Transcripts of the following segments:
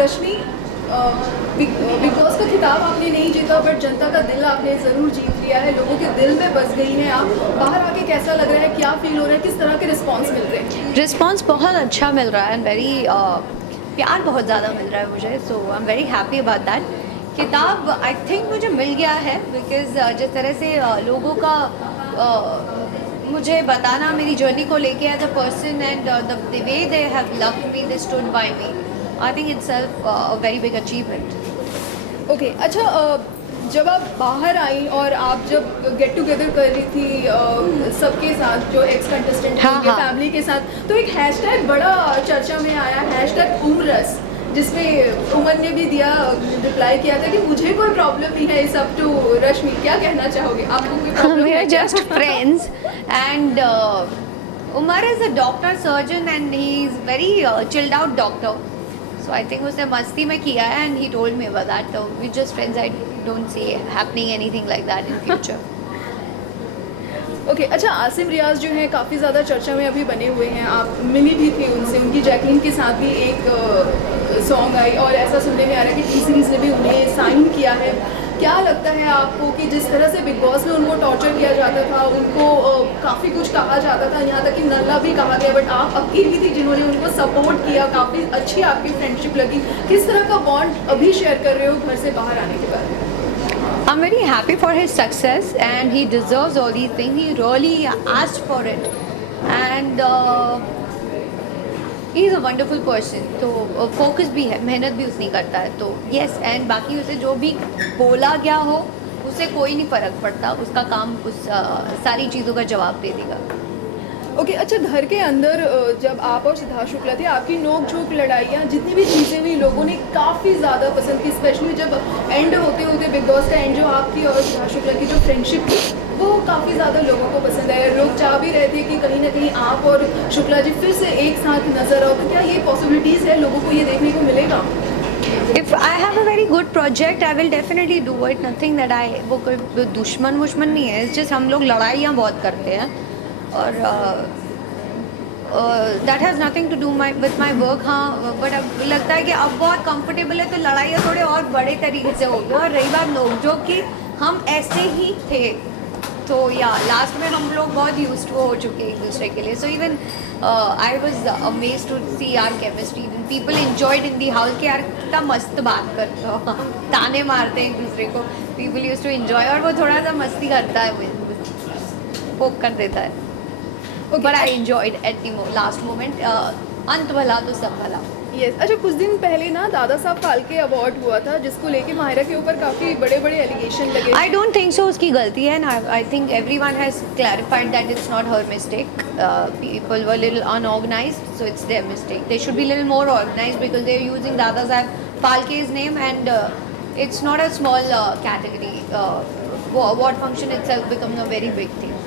रश्मि, big boss का खिताब आपने नहीं जीता बट जनता का दिल आपने ज़रूर जीत लिया है, लोगों के दिल में बस गई हैं आप। बाहर आके कैसा लग रहा है, क्या फील हो रहा है, किस तरह के रिस्पॉन्स मिल रहे हैं? रिस्पॉन्स बहुत अच्छा मिल रहा है एंड वेरी प्यार बहुत ज़्यादा मिल रहा है मुझे, so I am very happy about that. किताब आई थिंक मुझे मिल गया है बिकॉज जिस तरह से लोगों का मुझे बताना मेरी जर्नी को लेके as a person and the way they have loved me, they stood by me, I think itself a very big achievement. Okay, अच्छा, जब आप बाहर आई और आप जब गेट टुगेदर कर रही थी सबके साथ जो एक्स कंटेस्टेंट हाँ, उनके हाँ। फैमिली के साथ, तो एक हैशटैग बड़ा चर्चा में आया, हैशटैग उम्रस, जिसमें उमर ने भी दिया, रिप्लाई किया था कि मुझे कोई प्रॉब्लम नहीं है, इस अप टू रश्मि। क्या कहना चाहोगे, आपको कोई प्रॉब्लम We है are क्या? just friends, and Umar is a doctor surgeon and he is very chilled out doctor. So I think उसने मस्ती में किया है and he told me about that. So we just friends. I don't see happening anything like that in future. Okay, अच्छा, आसिम रियाज जो है काफ़ी ज़्यादा चर्चा में अभी बने हुए हैं, आप मिली भी थी उनसे, उनकी जैकलीन के साथ भी एक सॉन्ग आई और ऐसा सुनने में आ रहा है कि टी सीरीज़ ने भी उन्हें साइन किया है। क्या लगता है आपको कि जिस तरह से बिग बॉस में उनको टॉर्चर किया जाता था, उनको काफ़ी कुछ कहा जाता था, यहाँ तक कि नल्ला भी कहा गया, बट आप अकेली थी जिन्होंने उनको सपोर्ट किया, काफ़ी अच्छी आपकी फ्रेंडशिप लगी, किस तरह का बॉन्ड अभी शेयर कर रहे हो घर से बाहर आने के बाद? I'm very happy for his success and he deserves all these things. He really asked for it and he is a wonderful person. तो फोकस भी है, मेहनत भी उतनी करता है, तो यस, एंड बाकी उसे जो भी बोला गया हो उसे कोई नहीं फ़र्क पड़ता, उसका काम उस सारी चीज़ों का जवाब दे देगा। ओके, अच्छा, घर के अंदर जब आप और सिद्धार्थ शुक्ला थे, आपकी नोक झोंक लड़ाइयाँ जितनी भी चीज़ें हुई, लोगों ने काफ़ी ज़्यादा पसंद की, स्पेशली जब एंड होते होते बिग बॉस का एंड, जो आपकी और सिद्धार्थ शुक्ला की जो फ्रेंडशिप थी वो काफ़ी ज़्यादा लोगों को पसंद आया। लोग चाह भी रहे थे कि कहीं ना कहीं आप और शुक्ला जी फिर से एक साथ नजर आओ, तो क्या ये पॉसिबिलिटीज़ है, लोगों को ये देखने को मिलेगा? If I have a very good project, I will definitely do it. Nothing that I वो कोई दुश्मन नहीं है, it's just हम लोग लड़ाइयाँ बहुत करते हैं और that has nothing to do with my work. हाँ, बट अब लगता है कि अब बहुत कंफर्टेबल है तो लड़ाइयाँ थोड़े और बड़े तरीके से हो गई। और रही बात लोग जो कि हम ऐसे ही थे, तो या लास्ट में हम लोग बहुत यूज टू हो चुके हैं एक दूसरे के लिए। So even I was amaze to see our chemistry, people enjoyed in the house कि यार कितना मस्त बात करते हो, ताने मारते हैं एक दूसरे को, पीपल यूज टू एंजॉय, और वो थोड़ा सा मस्ती करता है, पोक कर देता है। But I enjoyed at the last moment. अंत भला तो सब भला। यस, अच्छा, कुछ दिन पहले ना दादा साहब फाल्के अवार्ड हुआ था, जिसको लेके माहिरा के ऊपर काफ़ी बड़े बड़े एलिगेशन लगे। आई डोंट थिंक सो उसकी गलती है, I think everyone has clarified that it's not her mistake. People were little unorganised, so it's their mistake. They should be little more organised because they are using Dada Saheb Phalke's name and it's not a small category. Award function itself becomes a very big thing.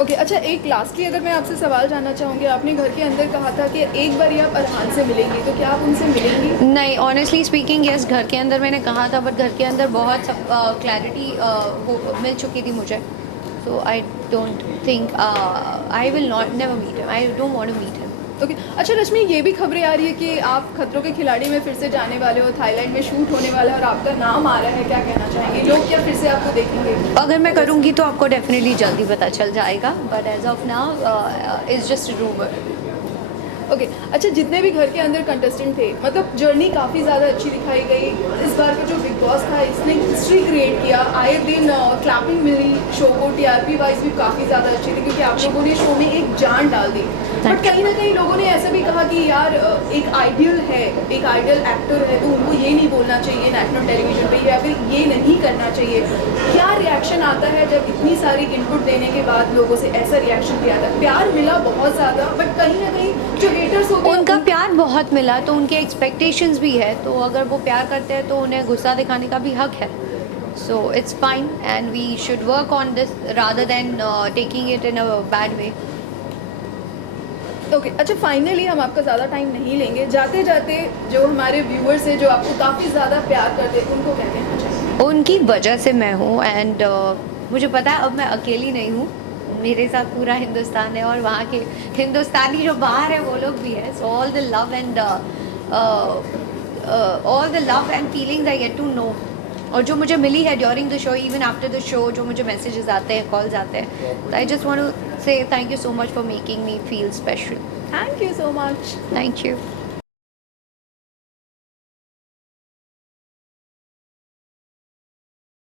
Okay, अच्छा, एक lastly अगर मैं आपसे सवाल जानना चाहूँगी, आपने घर के अंदर कहा था कि एक बार आप अरहान से मिलेंगी, तो क्या आप उनसे मिलेंगी? नहीं, ऑनेस्टली स्पीकिंग यस, घर के अंदर मैंने कहा था, बट घर के अंदर बहुत सब क्लैरिटी मिल चुकी थी मुझे, so I don't think I will not never meet him, I don't want to meet him. Okay, अच्छा रश्मि, ये भी खबरें आ रही है कि आप खतरों के खिलाड़ी में फिर से जाने वाले हो, थाईलैंड में शूट होने वाला है और आपका नाम आ रहा है, क्या कहना चाहेंगे? लोग क्या फिर से आपको देखेंगे? अगर मैं करूँगी तो आपको डेफिनेटली जल्दी पता चल जाएगा, but as of now it's just rumour. Okay, अच्छा, जितने भी घर के अंदर कंटेस्टेंट थे, मतलब जर्नी काफ़ी ज़्यादा अच्छी दिखाई गई। इस बार का जो बिग बॉस था, इसने हिस्ट्री क्रिएट किया, आए दिन क्लैपिंग मिली शो को, टीआरपी वाइज भी काफ़ी ज़्यादा अच्छी थी, क्योंकि आप लोगों ने शो में एक जान डाल दी। बट कहीं ना कहीं लोगों ने ऐसा भी कहा कि यार एक आइडियल है, एक आइडियल एक्टर है, तो उनको ये नहीं बोलना चाहिए नेशनल टेलीविजन पे, या फिर ये नहीं करना चाहिए। क्या रिएक्शन आता है जब इतनी सारी इनपुट देने के बाद लोगों से ऐसा रिएक्शन किया था? प्यार मिला बहुत ज़्यादा, बट कहीं ना कहीं जो हेटर्स होते हैं उनका प्यार बहुत मिला, तो उनके एक्सपेक्टेशंस भी है, तो अगर वो प्यार करते हैं तो उन्हें गुस्सा दिखाने का भी हक है। So it's fine and we should work on this rather than taking it in a bad way. Okay, अच्छा, फाइनली हम आपका ज़्यादा टाइम नहीं लेंगे, जाते जाते जो हमारे व्यूअर्स हैं, जो आपको काफ़ी ज़्यादा प्यार करते हैं, उनको क्या कहना चाहिए? उनकी वजह से मैं हूँ एंड मुझे पता है अब मैं अकेली नहीं हूँ, मेरे साथ पूरा हिंदुस्तान है और वहाँ के हिंदुस्तानी जो बाहर है वो लोग भी है। So all the love and all the love and feelings I get to know, और जो मुझे मिली है during the show, even after the show जो मुझे मैसेजेस आते हैं, कॉल्स आते हैं, तो I just want to say thank you so much for making me feel special. Thank you so much. Thank you.